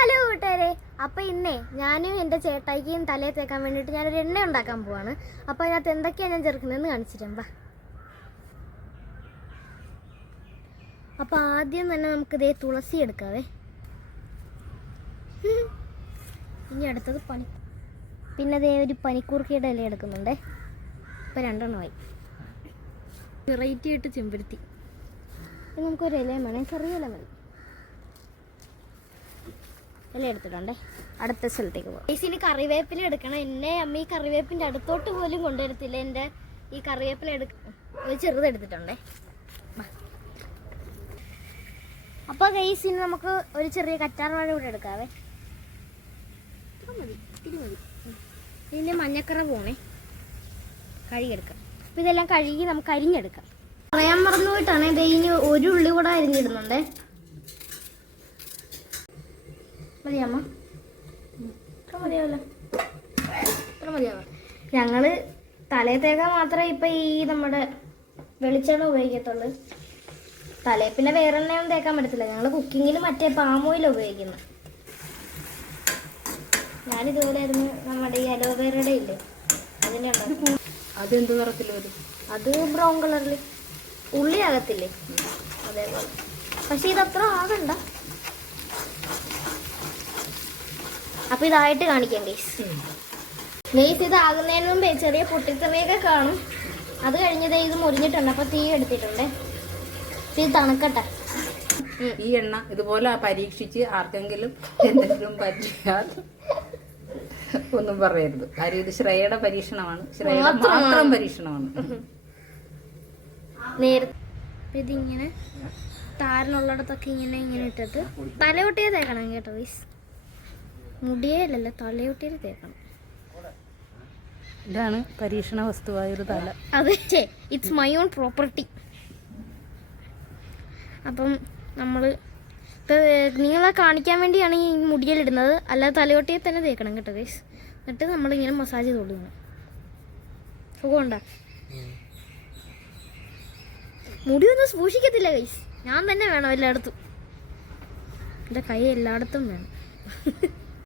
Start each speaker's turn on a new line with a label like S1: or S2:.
S1: Hello കൂട്ടുകാരെ. അപ്പോൾ ഇന്നേ ഞാനും എന്റെ ചേട്ടായിക്കും തലയിൽ തേക്കാൻ വേണ്ടിയിട്ട് ഞാനൊരു എണ്ണ ഉണ്ടാക്കാൻ പോവാണ്. അപ്പോൾ അതിനകത്ത് എന്തൊക്കെയാണ് ഞാൻ ചേർക്കുന്നതെന്ന് കാണിച്ചിട്ടും വാ. അപ്പോൾ ആദ്യം തന്നെ നമുക്ക് ഇതേ തുളസി എടുക്കാവേ. ഇനി അടുത്തത് പനി പിന്നെ അതേ ഒരു പനിക്കൂർക്കയുടെ ഇല എടുക്കുന്നുണ്ടേ. ഇപ്പം രണ്ടെണ്ണമായി വെറൈറ്റി ആയിട്ട് ചെമ്പരുത്തി. നമുക്കൊരു ഇലയും വേണം. ചെറിയ ഇല മതി ഇല എടുത്തിട്ടുണ്ടേ. അടുത്ത സ്ഥലത്തേക്ക് പോകാം. ഇനി കറിവേപ്പില എടുക്കണം. എന്നെ അമ്മ ഈ കറിവേപ്പിന്റെ അടുത്തോട്ട് പോലും കൊണ്ടുവരത്തില്ല. എന്റെ ഈ കറിവേപ്പില എടുക്ക ഒരു ചെറുത് അപ്പോൾ ഗൈസിന് നമുക്ക് ഒരു ചെറിയ കറ്റാർ വാഴ കൂടെ എടുക്കാവേ. മതി. ഇതിന്റെ മഞ്ഞക്കറ പോണേ. കഴുകിയെടുക്കാം. അപ്പോൾ ഇതെല്ലാം കഴുകി നമുക്ക് അരിഞ്ഞെടുക്കാം. പറയാൻ മറന്നു പോയിട്ടാണ് ഇത് ഇനി ഒരു ഉള്ളി കൂടെ അരിഞ്ഞിടുന്നുണ്ടേ. മതിയമ്മ? ഇത്ര മതിയാവല്ലോ. ഇത്ര മതിയാവാം ഞങ്ങൾ തലയത്തേക്കാൻ മാത്രമേ ഇപ്പൊ ഈ നമ്മുടെ വെളിച്ചെണ്ണ ഉപയോഗിക്കത്തുള്ളൂ. തലയിൽ പിന്നെ വേറെ എണ്ണയൊന്നും തേക്കാൻ പറ്റത്തില്ല. ഞങ്ങൾ കുക്കിങ്ങിൽ മറ്റേ പാം ഓയിൽ ഉപയോഗിക്കുന്നത് ഞാനിതുപോലെ ആയിരുന്നു നമ്മുടെ ഈ അലോവേരയുടെ ഇല്ലേ? അതിന്റെ അത്
S2: എന്ത് നിറത്തിൽ വരും?
S1: അത് ബ്രൗൺ കളറിൽ ഉള്ളി ആകത്തില്ലേ അതേപോലെ. പക്ഷെ ഇതത്ര ആകണ്ട. അപ്പൊ ഇതായിട്ട് കാണിക്കാം ഗൈസ് ഗൈസ് ഇതാകുന്നതിന് മുമ്പേ ചെറിയ പൊട്ടിത്തെറിയൊക്കെ കാണും. അത് കഴിഞ്ഞത് ഇത് മുറിഞ്ഞിട്ടുണ്ട്. അപ്പൊ തീ എടുത്തിട്ടുണ്ട്. ഇത് തണുക്കട്ടെ.
S2: ഈ എണ്ണ ഇതുപോലെ പരീക്ഷിച്ച് ആർക്കെങ്കിലും എന്തെങ്കിലും പറ്റിയാൽ ഒന്നും പറയരുത്. കാര്യം ഇത് ശ്രേയയുടെ പരീക്ഷണമാണ്. ശ്രേയയുടെ മാത്രം പരീക്ഷണമാണ്.
S1: നേരത്തെ ഇതിങ്ങനെ താരനുള്ളിടത്തൊക്കെ ഇങ്ങനെ ഇങ്ങനെ ഇട്ടിട്ട് തലവട്ടിയതേക്കണം കേട്ടോ ഗൈസ് മുടിയേലല്ല തലയൊട്ടിയിൽ തേക്കണം.
S2: ഇതാണ് പരീക്ഷണ വസ്തുവായൊരു തല.
S1: അതെ ഇറ്റ്സ് മൈ ഓൺ പ്രോപ്പർട്ടി അപ്പം നമ്മൾ നിങ്ങളെ കാണിക്കാൻ വേണ്ടിയാണ് ഈ മുടിയിലിടുന്നത്. അല്ലാതെ തലയോട്ടിയെ തന്നെ തേക്കണം കേട്ടോ ഗൈസ് എന്നിട്ട് നമ്മളിങ്ങനെ മസാജ് ചെയ്ത് കൊടുക്കണം. സുഖമുണ്ടാ? മുടിയൊന്നും സൂക്ഷിക്കത്തില്ല ഗൈസ് ഞാൻ തന്നെ വേണം എല്ലായിടത്തും. എന്റെ കൈ എല്ലായിടത്തും വേണം.